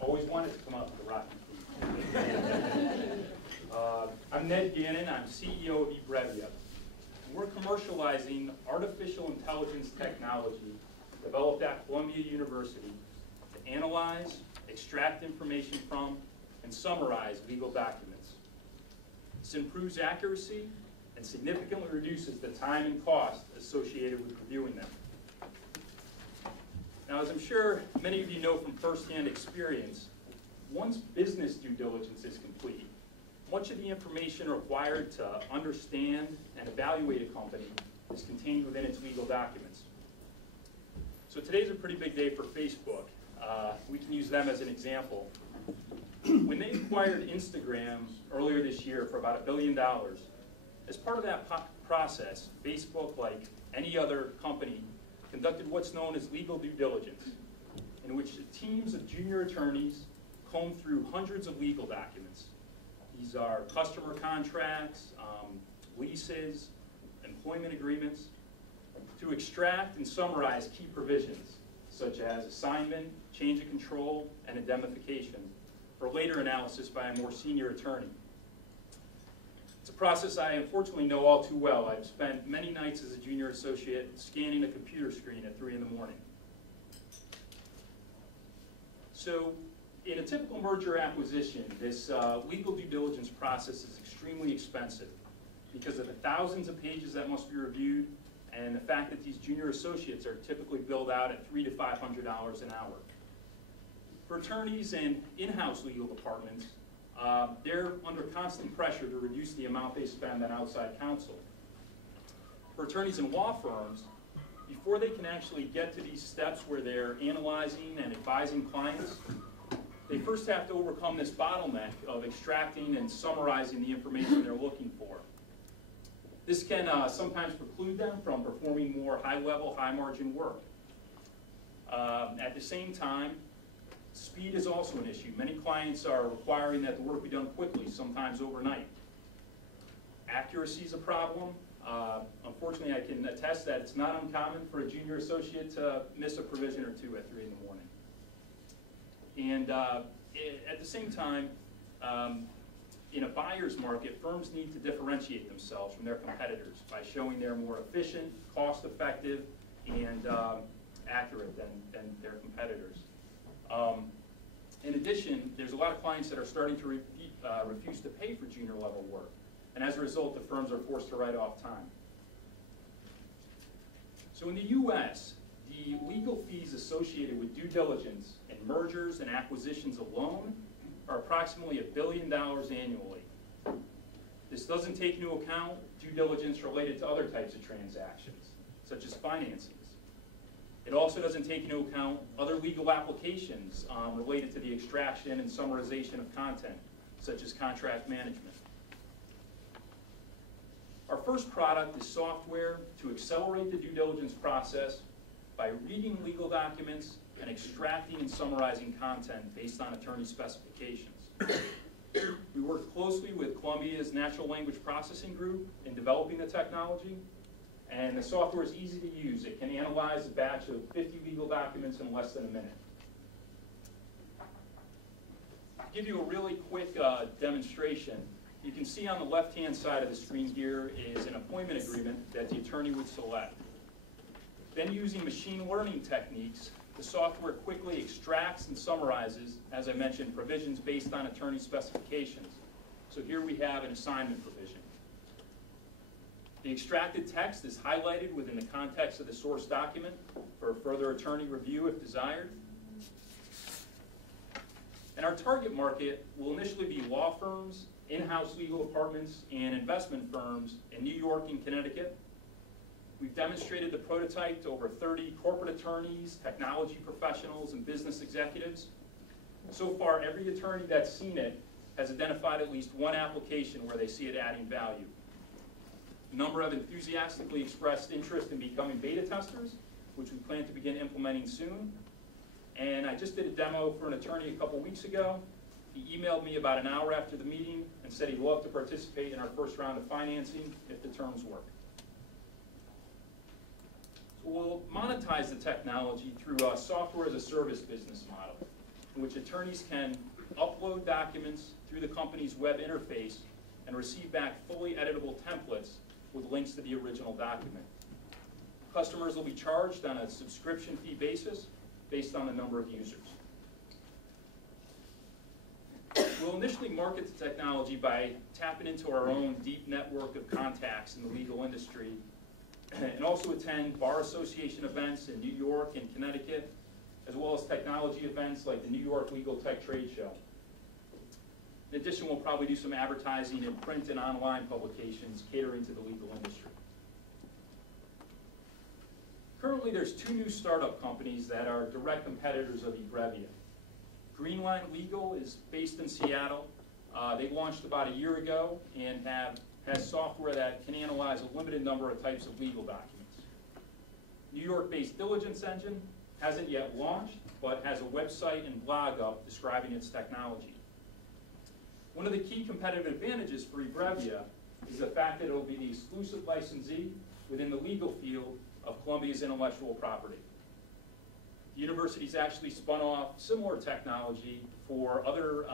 Always wanted to come out to the Rocky Creek. I'm Ned Gannon. I'm CEO of eBrevia. We're commercializing artificial intelligence technology developed at Columbia University to analyze, extract information from, and summarize legal documents. This improves accuracy and significantly reduces the time and cost associated with reviewing them. Now, as I'm sure many of you know from firsthand experience, once business due diligence is complete, much of the information required to understand and evaluate a company is contained within its legal documents. So today's a pretty big day for Facebook. We can use them as an example. When they acquired Instagram earlier this year for about $1 billion, as part of that process, Facebook, like any other company, conducted what's known as legal due diligence, in which teams of junior attorneys comb through hundreds of legal documents. These are customer contracts, leases, employment agreements, to extract and summarize key provisions, such as assignment, change of control, and indemnification, for later analysis by a more senior attorney. It's a process I unfortunately know all too well. I've spent many nights as a junior associate scanning a computer screen at 3 in the morning. So, in a typical merger acquisition, this legal due diligence process is extremely expensive because of the thousands of pages that must be reviewed and the fact that these junior associates are typically billed out at $300 to $500 an hour. For attorneys and in-house legal departments, they're under constant pressure to reduce the amount they spend on outside counsel. For attorneys in law firms, before they can actually get to these steps where they're analyzing and advising clients, they first have to overcome this bottleneck of extracting and summarizing the information they're looking for. This can sometimes preclude them from performing more high-level, high-margin work. At the same time, speed is also an issue. Many clients are requiring that the work be done quickly, sometimes overnight. Accuracy is a problem. Unfortunately, I can attest that it's not uncommon for a junior associate to miss a provision or two at 3 in the morning. And at the same time, in a buyer's market, firms need to differentiate themselves from their competitors by showing they're more efficient, cost-effective, and accurate than their competitors. In addition, there's a lot of clients that are starting to refuse to pay for junior-level work, and as a result, the firms are forced to write off time. So in the U.S., the legal fees associated with due diligence in mergers and acquisitions alone are approximately $1 billion annually. This doesn't take into account due diligence related to other types of transactions, such as financings. It also doesn't take into account other legal applications related to the extraction and summarization of content, such as contract management. Our first product is software to accelerate the due diligence process by reading legal documents and extracting and summarizing content based on attorney specifications. We worked closely with Columbia's Natural Language Processing Group in developing the technology, and the software is easy to use. It can analyze a batch of 50 legal documents in less than a minute. To give you a really quick demonstration, you can see on the left-hand side of the screen here is an appointment agreement that the attorney would select. Then, using machine learning techniques, the software quickly extracts and summarizes, as I mentioned, provisions based on attorney specifications. So here we have an assignment provision. The extracted text is highlighted within the context of the source document for further attorney review if desired. And our target market will initially be law firms, in-house legal departments, and investment firms in New York and Connecticut. We've demonstrated the prototype to over 30 corporate attorneys, technology professionals, and business executives. So far, every attorney that's seen it has identified at least one application where they see it adding value. A number have enthusiastically expressed interest in becoming beta testers, which we plan to begin implementing soon. And I just did a demo for an attorney a couple weeks ago. He emailed me about an hour after the meeting and said he'd love to participate in our first round of financing if the terms work. So we'll monetize the technology through a software as a service business model, in which attorneys can upload documents through the company's web interface and receive back fully editable templates with links to the original document. Customers will be charged on a subscription fee basis based on the number of users. We'll initially market the technology by tapping into our own deep network of contacts in the legal industry and also attend bar association events in New York and Connecticut, as well as technology events like the New York Legal Tech Trade Show. In addition, we'll probably do some advertising in print and online publications catering to the legal industry. Currently, there's 2 new startup companies that are direct competitors of eBrevia. Greenline Legal is based in Seattle. They launched about a year ago and has software that can analyze a limited number of types of legal documents. New York-based Diligence Engine hasn't yet launched, but has a website and blog up describing its technology. One of the key competitive advantages for eBrevia is the fact that it will be the exclusive licensee within the legal field of Columbia's intellectual property. The university's actually spun off similar technology for other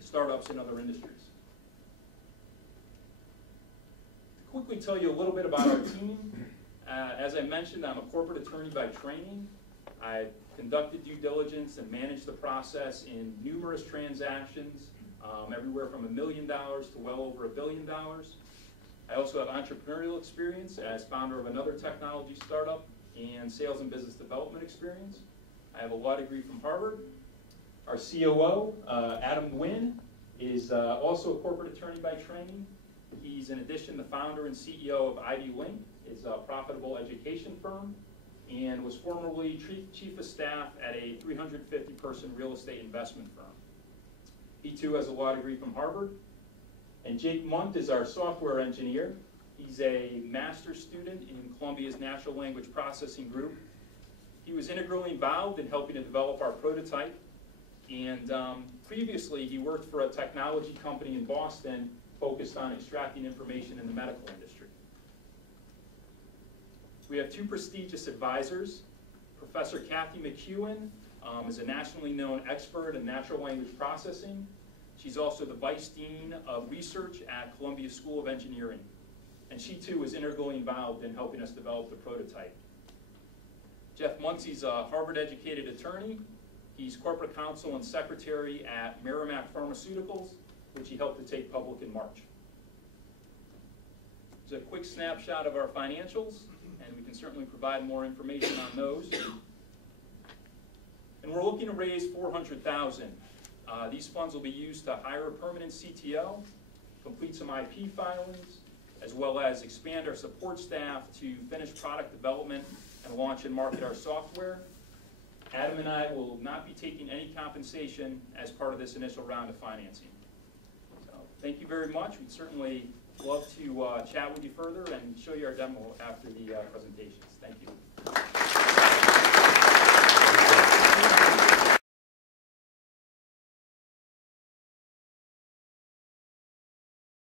startups in other industries. To quickly tell you a little bit about our team, as I mentioned, I'm a corporate attorney by training. I've conducted due diligence and managed the process in numerous transactions, everywhere from $1 million to well over $1 billion. I also have entrepreneurial experience as founder of another technology startup and sales and business development experience. I have a law degree from Harvard. Our COO, Adam Nguyen, is also a corporate attorney by training. He's in addition the founder and CEO of Ivy Link. It's a profitable education firm and was formerly chief of staff at a 350-person real estate investment firm. He too has a law degree from Harvard. And Jake Munt is our software engineer. He's a master's student in Columbia's Natural Language Processing Group. He was integrally involved in helping to develop our prototype. And previously, he worked for a technology company in Boston focused on extracting information in the medical industry. We have 2 prestigious advisors. Professor Kathy McEwen is a nationally known expert in natural language processing. She's also the Vice Dean of Research at Columbia School of Engineering. And she too was integrally involved in helping us develop the prototype. Jeff Muncie's a Harvard-educated attorney. He's corporate counsel and secretary at Merrimack Pharmaceuticals, which he helped to take public in March. There's a quick snapshot of our financials, and we can certainly provide more information on those. And we're looking to raise $400,000. These funds will be used to hire a permanent CTO, complete some IP filings, as well as expand our support staff to finish product development and launch and market our software. Adam and I will not be taking any compensation as part of this initial round of financing. So, thank you very much. We'd certainly love to chat with you further and show you our demo after the presentations. Thank you.